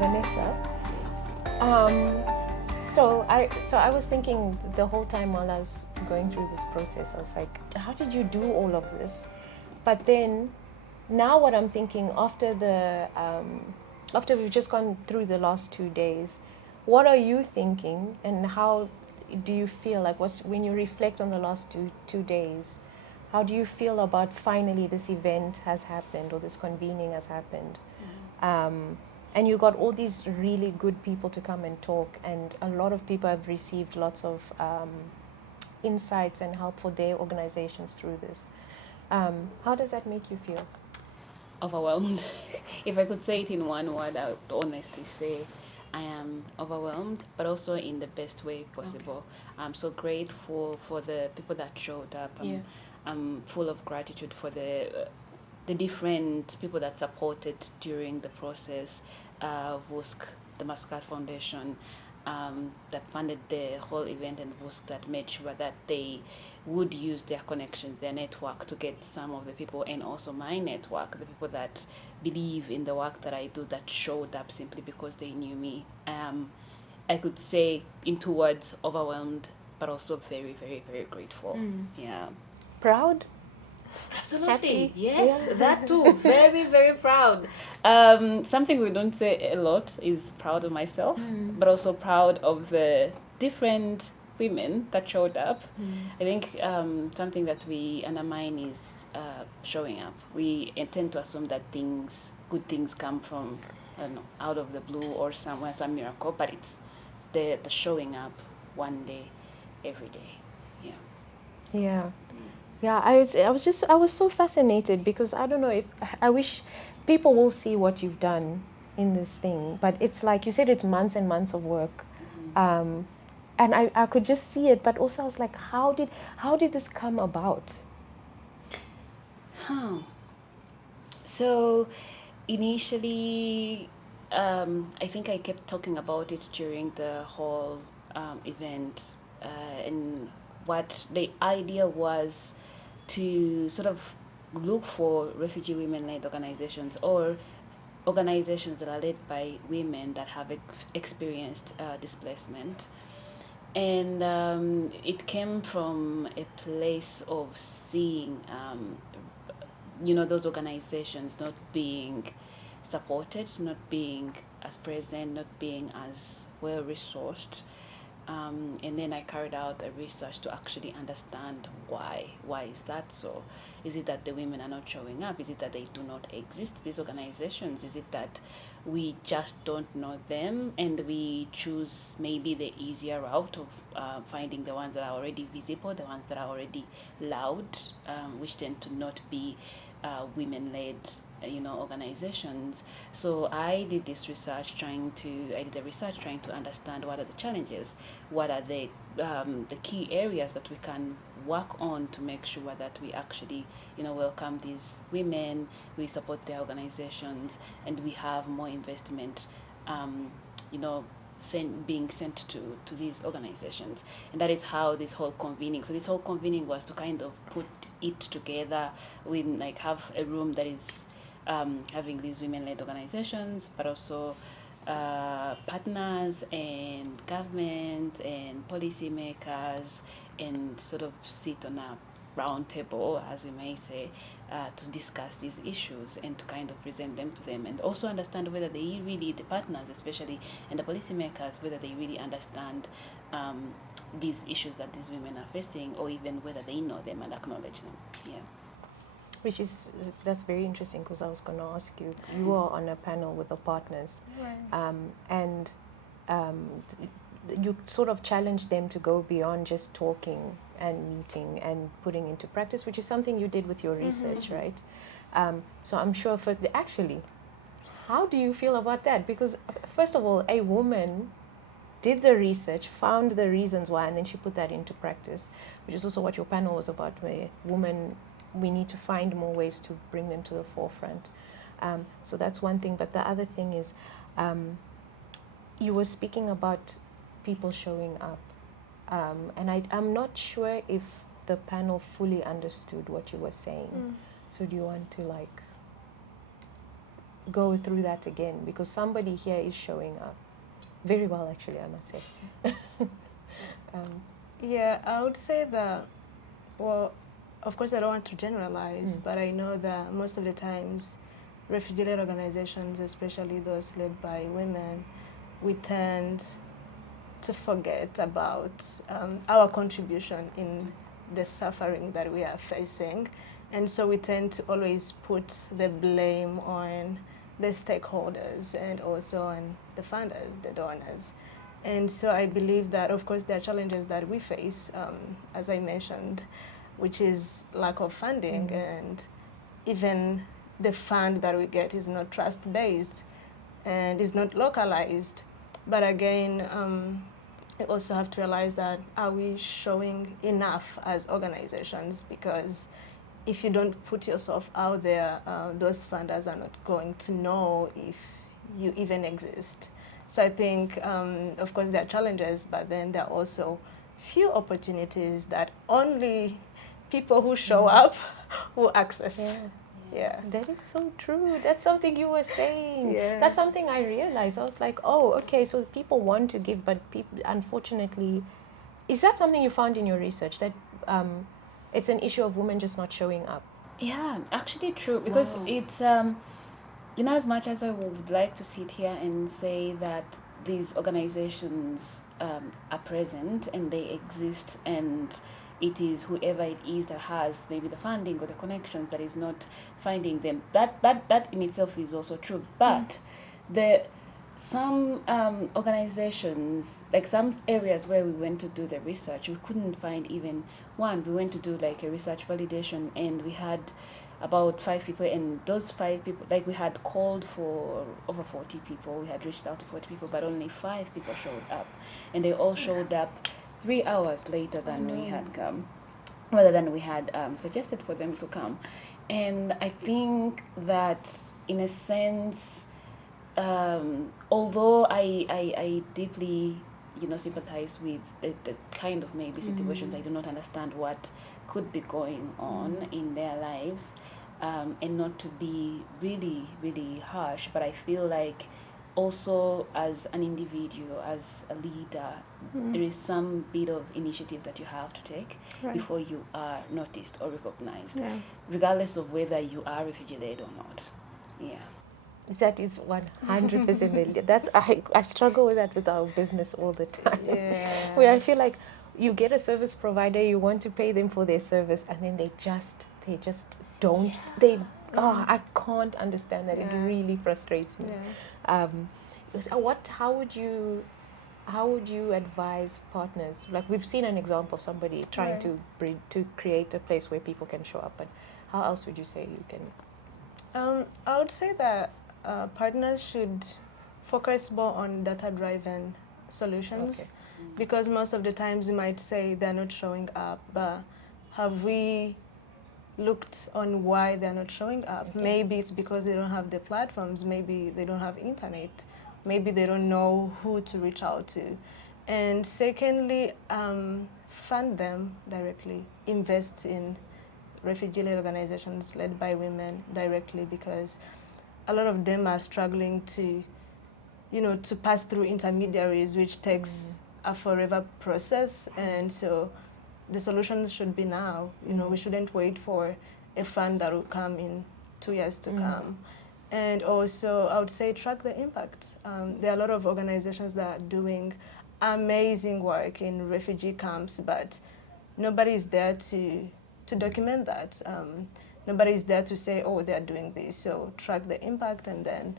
Vanessa. Um, so I was thinking the whole time while I was going through this process, I was like, how did you do all of this? But then now what I'm thinking after we've just gone through the last 2 days, what are you thinking and how do you feel like when you reflect on the last two days, how do you feel about finally this event has happened or this convening has happened? And you got all these really good people to come and talk, and a lot of people have received lots of insights and help for their organizations through this. How does that make you feel? Overwhelmed. If I could say it in one word, I would honestly say I am overwhelmed, but also in the best way possible. Okay. I'm so grateful for the people that showed up. I'm full of gratitude for the different people that supported during the process. VUSC, the Muscat Foundation, that funded the whole event, and VUSC that made sure that they would use their connections, their network to get some of the people, and also my network, the people that believe in the work that I do, that showed up simply because they knew me. I could say in 2 words, overwhelmed, but also very, very, very grateful. Yeah. Proud? Absolutely. Happy? Yes, Yeah. that too. Very, very proud. Something we don't say a lot is proud of myself, but also proud of the different women that showed up. I think something that we undermine is showing up. We tend to assume that good things come from, I don't know, out of the blue or somewhere, some miracle, but it's the showing up one day, every day. Yeah. Yeah. Yeah, I was so fascinated because I don't know if I wish people will see what you've done in this thing, but it's like you said, it's months and months of work, and I could just see it, but also I was like, how did this come about? So initially, I think I kept talking about it during the whole event, and what the idea was to sort of look for refugee women-led organizations or organizations that are led by women that have experienced displacement. And it came from a place of seeing those organizations not being supported, not being as present, not being as well resourced. And then I carried out a research to actually understand why. Why is that so? Is it that the women are not showing up? Is it that they do not exist, these organizations? Is it that we just don't know them and we choose maybe the easier route of finding the ones that are already visible, the ones that are already loud, which tend to not be women-led organizations. So I did the research trying to understand what are the challenges, what are the key areas that we can work on to make sure that we actually welcome these women, we support their organizations, and we have more investment you know being sent to these organizations. And that is how this whole convening was to kind of put it together with have a room that is having these women-led organizations, but also partners and government and policymakers, and sort of sit on a round table, as we may say, to discuss these issues and to kind of present them to them, and also understand whether they really, the partners especially, and the policymakers, whether they really understand these issues that these women are facing, or even whether they know them and acknowledge them. Yeah. That's very interesting because I was going to ask you. You were on a panel with the partners, Right. and you sort of challenged them to go beyond just talking and meeting and putting into practice, which is something you did with your research, right? So I'm sure actually, how do you feel about that? Because first of all, a woman did the research, found the reasons why, and then she put that into practice, which is also what your panel was about, where women, we need to find more ways to bring them to the forefront. So that's one thing. But the other thing is, you were speaking about people showing up. And I'm not sure if the panel fully understood what you were saying. So do you want to go through that again, because somebody here is showing up very well, actually, I must say. Yeah, I would say that, well, of course I don't want to generalize, but I know that most of the times refugee-led organizations, especially those led by women, we tend to forget about our contribution in the suffering that we are facing. And so we tend to always put the blame on the stakeholders and also on the funders, the donors. And so I believe that, of course, there are challenges that we face, as I mentioned, which is lack of funding, and even the fund that we get is not trust-based and is not localized. But again, we also have to realize that, are we showing enough as organizations? Because if you don't put yourself out there, those funders are not going to know if you even exist. So I think, of course, there are challenges, but then there are also few opportunities that only people who show up will access. Yeah. That is so true. That's something you were saying. Yeah. That's something I realized. I was like, oh, okay, so people want to give, but people, unfortunately, is that something you found in your research, that it's an issue of women just not showing up? Yeah, actually true, because it's in as much as I would like to sit here and say that these organizations are present and they exist, and it is whoever it is that has maybe the funding or the connections that is not finding them. That in itself is also true. But some organizations, like some areas where we went to do the research, we couldn't find even one. We went to do like a research validation, and we had about 5 people, and those 5 people, like we had called for over 40 people, we had reached out to 40 people, but only 5 people showed up, and they all showed up 3 hours later than we had come, rather than we had suggested for them to come. And I think that in a sense, although I deeply sympathize with the kind of maybe situations, I do not understand what could be going on in their lives, and not to be really, really harsh, but I feel like also as an individual, as a leader, there is some bit of initiative that you have to take before you are noticed or recognized, regardless of whether you are refugee-led or not. Yeah. That is 100% valid. That's I struggle with that with our business all the time. Yeah. Where I feel like you get a service provider, you want to pay them for their service, and then they just don't. I can't understand that. It really frustrates me. How would you advise partners? Like, we've seen an example of somebody trying to create a place where people can show up, but how else would you say you can? I would say that partners should focus more on data-driven solutions, because most of the times you might say they're not showing up, but have we looked on why they're not showing up? Maybe it's because they don't have the platforms, maybe they don't have internet, maybe they don't know who to reach out to. And secondly, fund them directly, invest in refugee-led organizations led by women directly, because a lot of them are struggling to pass through intermediaries, which takes a forever process. And so the solutions should be now. We shouldn't wait for a fund that will come in 2 years to come. And also, I would say track the impact. There are a lot of organizations that are doing amazing work in refugee camps, but nobody is there to document that. Nobody is there to say, oh, they're doing this. So track the impact, and then,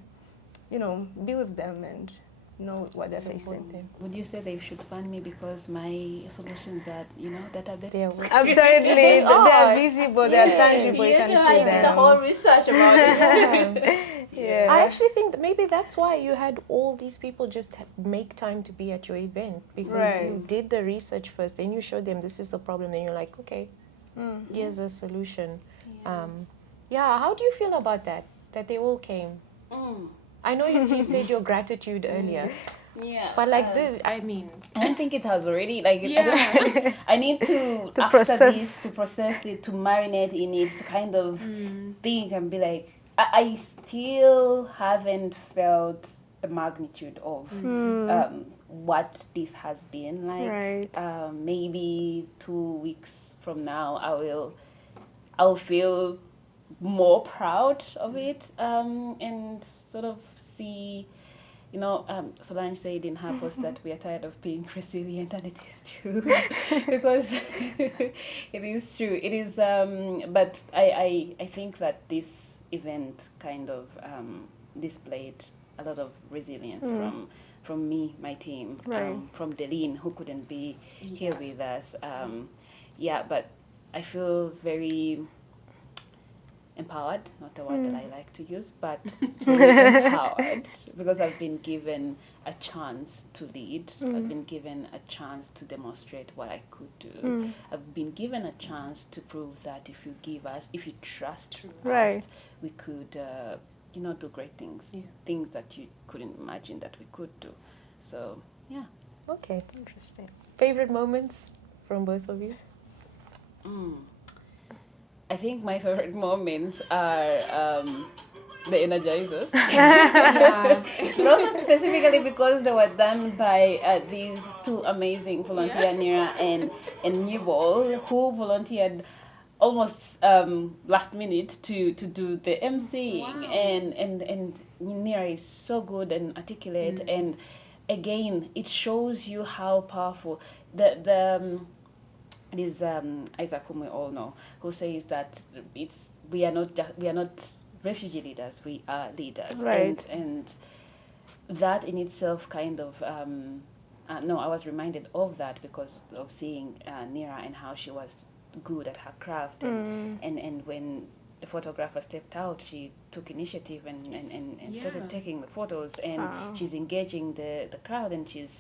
be with them and know what they're facing. Would you say they should fund me because my solutions are, database? Absolutely. They are visible, they are tangible, you can see them. The whole research about it. I actually think that maybe that's why you had all these people just make time to be at your event, because you did the research first, then you showed them this is the problem, then you're like, okay, here's a solution. How do you feel about that they all came? I know you said your gratitude earlier. Yeah. But like this, I mean, I don't think it has already, like, I need to after process. this, to process it, to marinate in it, to kind of think and be like, I still haven't felt the magnitude of what this has been like. Right. Maybe 2 weeks from now, I'll feel more proud of it, and sort of see, Solange said in her post that we are tired of being resilient, and it is true because it is true. It is, but I think that this event kind of displayed a lot of resilience from me, my team, Right. from Deline, who couldn't be here with us. But I feel very empowered, not a word that I like to use, but very empowered because I've been given a chance to lead. I've been given a chance to demonstrate what I could do. I've been given a chance to prove that if you trust Right. us, we could, do great things, things that you couldn't imagine that we could do. So, yeah. Okay, interesting. Favorite moments from both of you? I think my favorite moments are the energizers. But also specifically because they were done by these two amazing volunteers, Nira and Newball, who volunteered almost last minute to do the emceeing. And Nira is so good and articulate, and again it shows you how powerful it is. Isaac, whom we all know, who says that we are not refugee leaders, we are leaders. Right. And that in itself kind of I was reminded of that because of seeing Nira and how she was good at her craft, and when the photographer stepped out, she took initiative and started taking the photos, and she's engaging the crowd, and she's,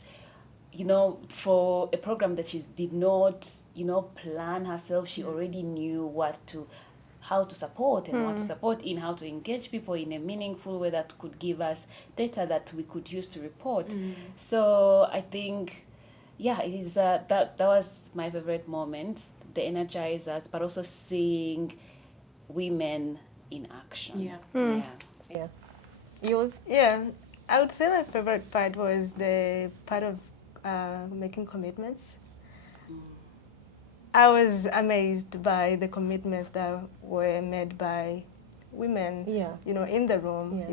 for a program that she did not, plan herself, she already knew how to support and what to support in, how to engage people in a meaningful way that could give us data that we could use to report. So I think, it is that was my favorite moment, the energizers, but also seeing women in action. Yeah. Yours? Yeah, I would say my favorite part was the part of making commitments. I was amazed by the commitments that were made by women, in the room,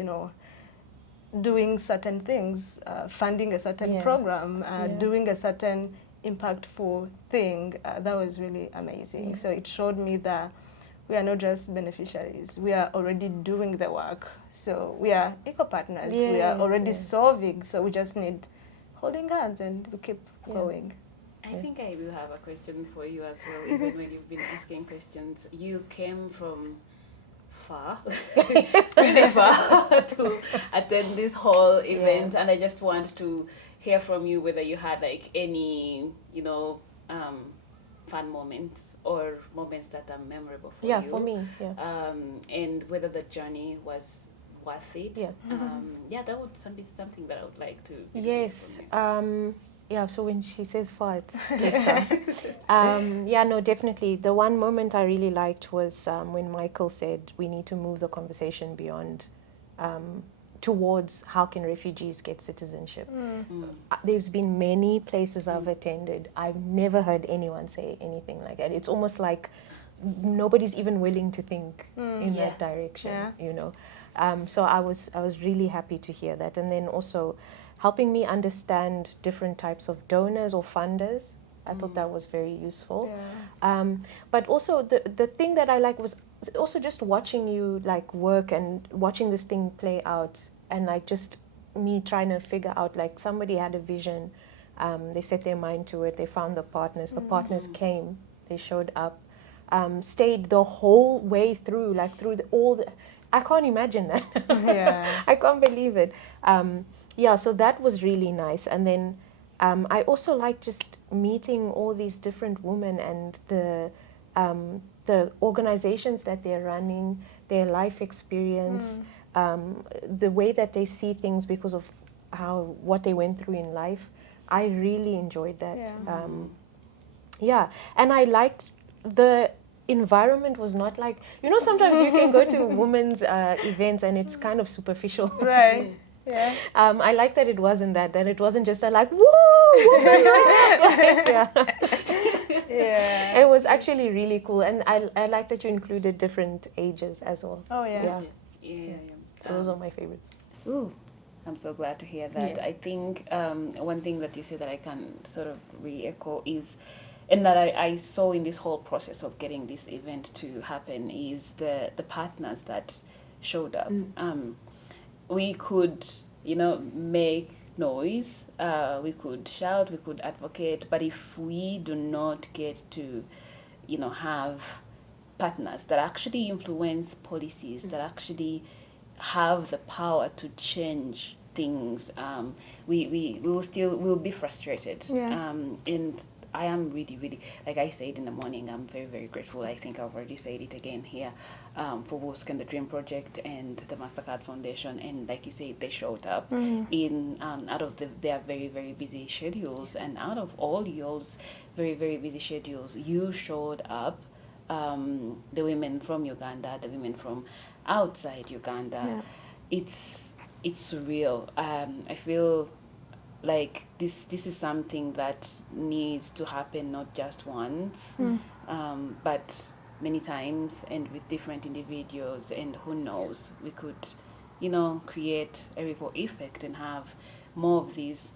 doing certain things, funding a certain program, doing a certain impactful thing. That was really amazing. So it showed me that we are not just beneficiaries. We are already doing the work. So we are eco-partners. We are already solving. So we just need holding hands and we keep going. I think I will have a question for you as well, even when you've been asking questions. You came from far, really far, to attend this whole event, and I just want to hear from you whether you had like any, fun moments or moments that are memorable for you. Yeah, for me, and whether the journey was worth it. That would be something that I would like to. Yes. So when she says far, it's definitely. The one moment I really liked was when Michael said we need to move the conversation beyond towards how can refugees get citizenship. There's been many places I've attended. I've never heard anyone say anything like that. It's almost like nobody's even willing to think in that direction, So I was really happy to hear that. And then also helping me understand different types of donors or funders. I thought that was very useful. But also the thing that I like was also just watching you like work and watching this thing play out, and like just me trying to figure out, like somebody had a vision, they set their mind to it, they found the partners partners came, they showed up, stayed the whole way through, like through I can't imagine that. I can't believe it. So that was really nice. And then I also like just meeting all these different women and the organizations that they're running, their life experience, the way that they see things because of what they went through in life. I really enjoyed that. And I liked environment was not like, sometimes you can go to women's events and it's kind of superficial. Right. Yeah. I like that it wasn't that it wasn't just a like, woo, woman rap. Yeah. Yeah. It was actually really cool, and I like that you included different ages as well. Oh yeah. Yeah. So those are my favorites. Ooh, I'm so glad to hear that. Yeah. I think one thing that you say that I can sort of re-echo is, and that I saw in this whole process of getting this event to happen, is the partners that showed up. We could, make noise, we could shout, we could advocate, but if we do not get to, have partners that actually influence policies, that actually have the power to change things, we'll be frustrated. Yeah. And I am really, really, like I said in the morning, I'm very, very grateful. I think I've already said it again here, for WOSC and the Dream Project and the MasterCard Foundation. And like you said, they showed up in out of their very, very busy schedules. And out of all yours very, very busy schedules, you showed up. The women from Uganda, the women from outside Uganda. Yeah. It's surreal. I feel like this is something that needs to happen not just once, but many times and with different individuals, and who knows, we could create a ripple effect and have more of these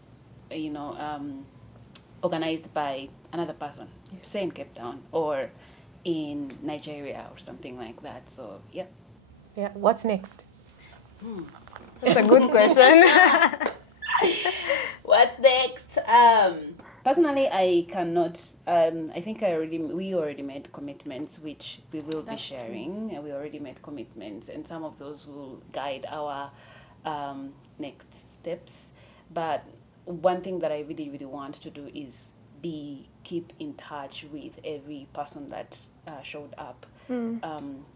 organized by another person, say in Cape Town or in Nigeria or something like that. So yeah. What's next? That's a good question. What's next? Personally, I cannot. I think we already made commitments, which we will be sharing. And we already made commitments, and some of those will guide our next steps. But one thing that I really, really want to do is keep in touch with every person that showed up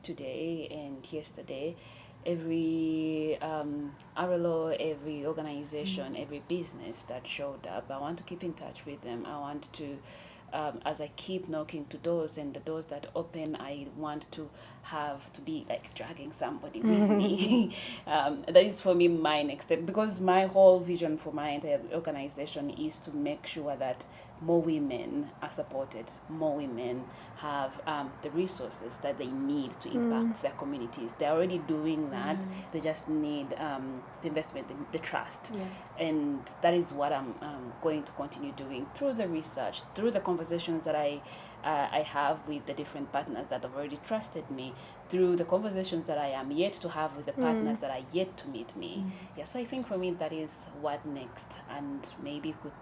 today and yesterday. Every RLO, every organization, every business that showed up, I want to keep in touch with them. I want to, as I keep knocking to doors, and the doors that open, I want to have to be like dragging somebody with me. That is for me my next step, because my whole vision for my entire organization is to make sure that more women are supported, more women have the resources that they need to impact their communities. They're already doing that. They just need the investment, the trust. And that is what I'm going to continue doing through the research, through the conversations that I have with the different partners that have already trusted me, through the conversations that I am yet to have with the partners that are yet to meet me. So I think for me that is what next, and maybe you could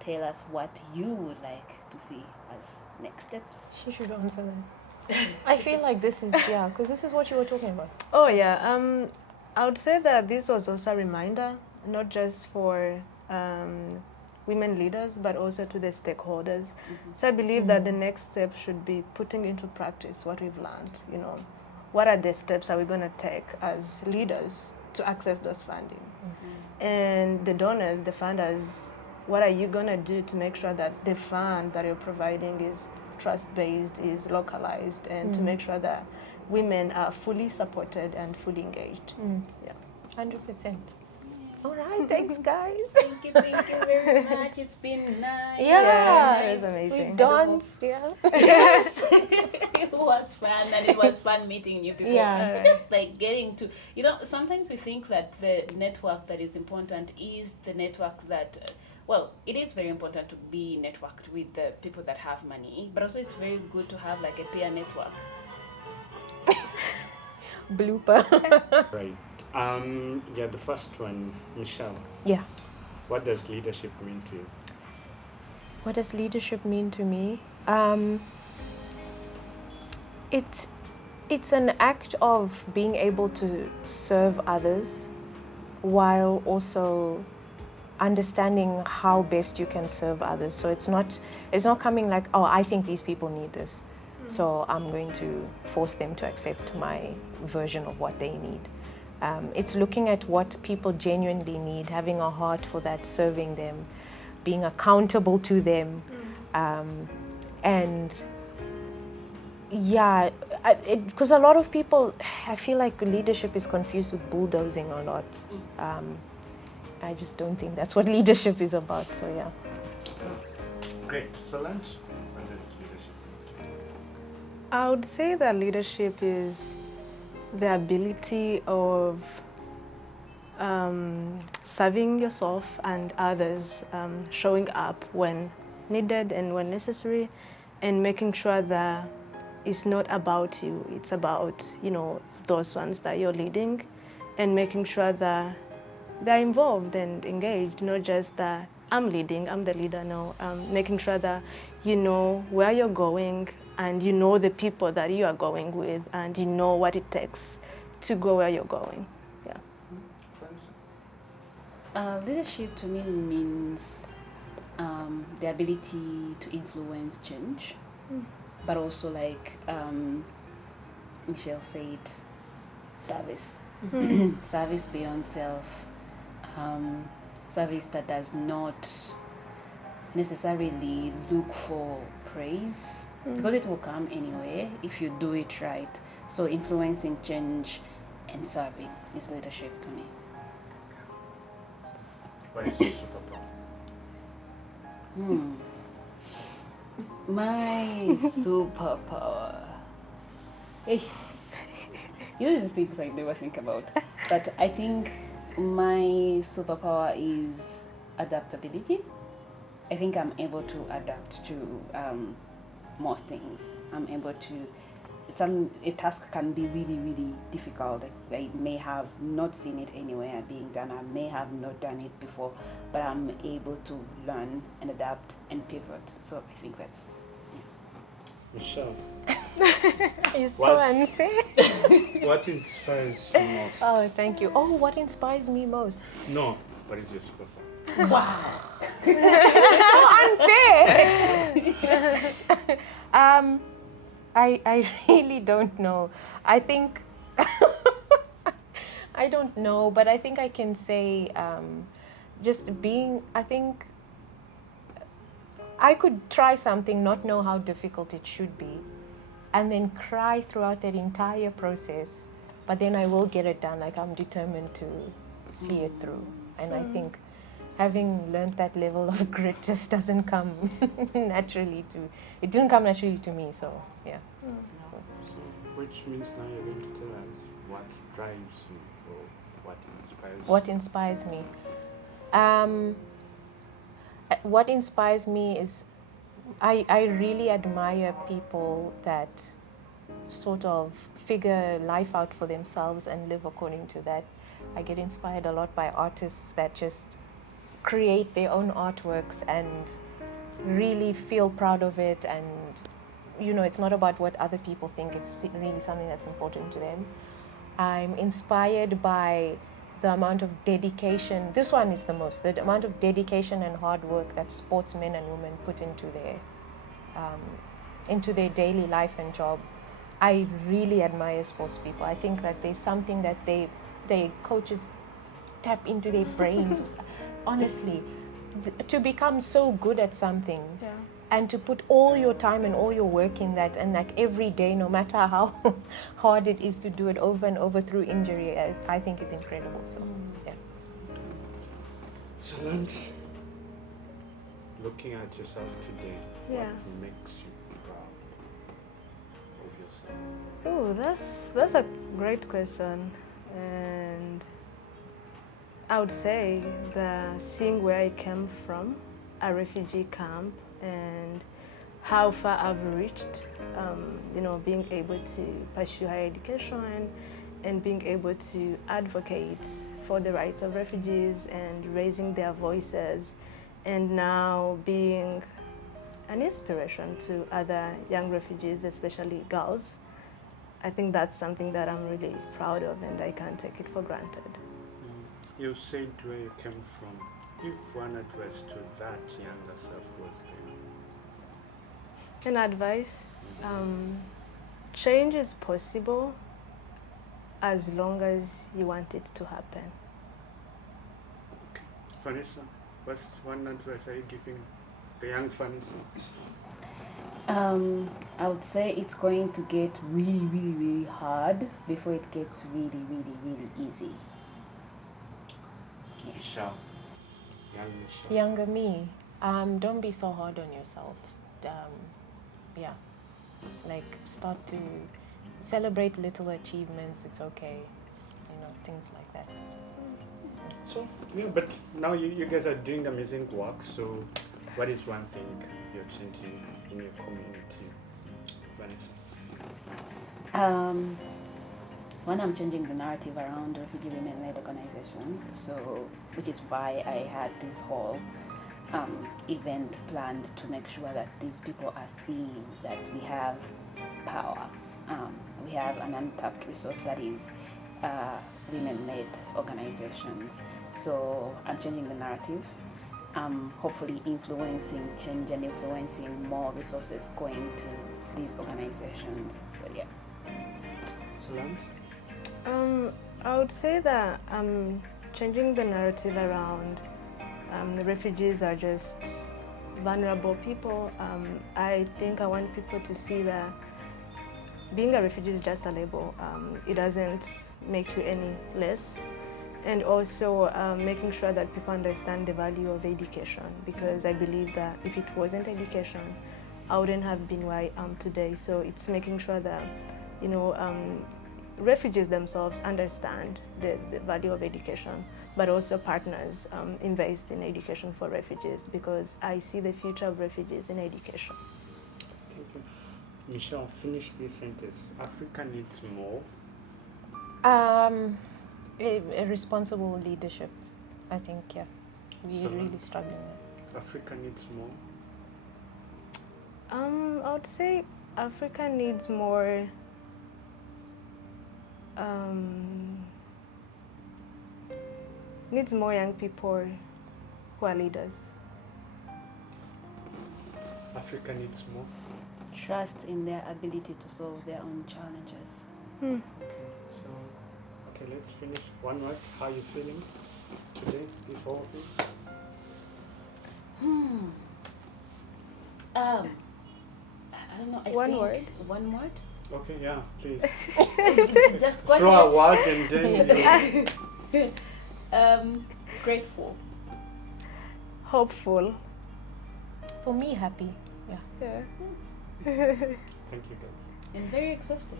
tell us what you would like to see as next steps. She should answer that. I feel like this is, because this is what you were talking about. Oh yeah. I would say that this was also a reminder, not just for women leaders, but also to the stakeholders. So I believe that the next step should be putting into practice what we've learned. What are the steps are we going to take as leaders to access those funding? And the donors, the funders, what are you going to do to make sure that the fund that you're providing is trust-based, is localized, and to make sure that women are fully supported and fully engaged? 100%. All right, thanks, guys. Thank you very much. It's been nice. It was amazing. We danced, Yes. It was fun, and it was fun meeting new people. Just like getting to, sometimes we think that the network that is important is the network that, it is very important to be networked with the people that have money, but also it's very good to have like a peer network. Blooper. Right. The first one, Michelle. Yeah. What does leadership mean to you? What does leadership mean to me? It's an act of being able to serve others while also understanding how best you can serve others. So it's not coming like, I think these people need this, so I'm going to force them to accept my version of what they need. It's looking at what people genuinely need, having a heart for that, serving them, being accountable to them, and Yeah, because a lot of people, I feel like leadership is confused with bulldozing a lot. I just don't think that's what leadership is about. So yeah. Great. Solange, what does leadership mean to you? I would say that leadership is the ability of serving yourself and others, showing up when needed and when necessary, and making sure that it's not about you, it's about, those ones that you're leading, and making sure that they're involved and engaged, not just that I'm leading, I'm the leader, no. Making sure that you know where you're going and you know the people that you are going with and you know what it takes to go where you're going. Yeah. Vanessa? Leadership to me means the ability to influence change, but also like Michelle said, service. Service beyond self. Service that does not necessarily look for praise, because it will come anyway if you do it right. So influencing change and serving is leadership to me. What is your superpower? My superpower. These are things I never think about. But I think my superpower is adaptability. I think I'm able to adapt to most things. I'm able to. A task can be really, really difficult. I may have not seen it anywhere being done. I may have not done it before, but I'm able to learn and adapt and pivot. So I think that's. Michelle, You're so What? unfair. what inspires you most? Oh, thank you. Oh, what inspires me most? No, what is your superpower? So unfair. I really don't know. I think I don't know, but I think I can say just being. I think I could try something, not know how difficult it should be, and then cry throughout that entire process. But then I will get it done. Like I'm determined to see it through, and I think having learned that level of grit just doesn't come naturally to. It didn't come naturally to me. So yeah. So, which means now you're going to tell us what drives you or what inspires you. What inspires me? What inspires me is I really admire people that sort of figure life out for themselves and live according to that. I get inspired a lot by artists that just create their own artworks and really feel proud of it, and it's not about what other people think, it's really something that's important to them. I'm inspired by the amount of dedication, this one is the most, the amount of dedication and hard work that sportsmen and women put into their daily life and job. I really admire sports people. I think that there's something that they coaches tap into their brains. Honestly, to become so good at something, and to put all your time and all your work in that, and like every day, no matter how hard it is to do it over and over through injury, I think is incredible. So yeah. Solange, looking at yourself today, Yeah. what makes you proud of yourself? Oh, that's a great question, and I would say seeing where I came from, a refugee camp, and how far I've reached, being able to pursue higher education and being able to advocate for the rights of refugees and raising their voices, and now being an inspiration to other young refugees, especially girls. I think that's something that I'm really proud of, and I can't take it for granted. You said where you came from. Give one advice to that younger self who was there. An advice, change is possible as long as you want it to happen. Vanessa, what's one advice are you giving the young Vanessa? I would say it's going to get really, really, really hard before it gets really, really, really easy. Yeah. Michelle. Young Michelle. Younger me, don't be so hard on yourself. Yeah, like start to celebrate little achievements. It's okay, things like that. So, yeah, but now you guys are doing amazing work. So, what is one thing you're changing in your community, Vanessa? One, I'm changing the narrative around refugee women-led organizations. So, which is why I had this whole event planned to make sure that these people are seeing that we have power. We have an untapped resource that is women-led organizations. So I'm changing the narrative. Hopefully influencing change and influencing more resources going to these organizations. So yeah. Solange? I would say that I'm changing the narrative around the refugees are just vulnerable people. I think I want people to see that being a refugee is just a label. It doesn't make you any less. And also making sure that people understand the value of education, because I believe that if it wasn't education, I wouldn't have been where I am today. So it's making sure that, refugees themselves understand the value of education, but also partners invest in education for refugees, because I see the future of refugees in education. Thank you. Michelle, finish this sentence. Africa needs more. A responsible leadership, I think. Yeah, we're So, really struggling with. Africa needs more. I would say Africa needs more young people who are leaders. Africa needs more. Trust in their ability to solve their own challenges. Okay, let's finish. One word. How are you feeling today? This whole thing. I don't know. One word? One word? Okay, yeah, please. Just go Throw a ahead. word and then you. Grateful. Hopeful. For me, happy. Yeah. Yeah. Thank you, guys. And very exhausted.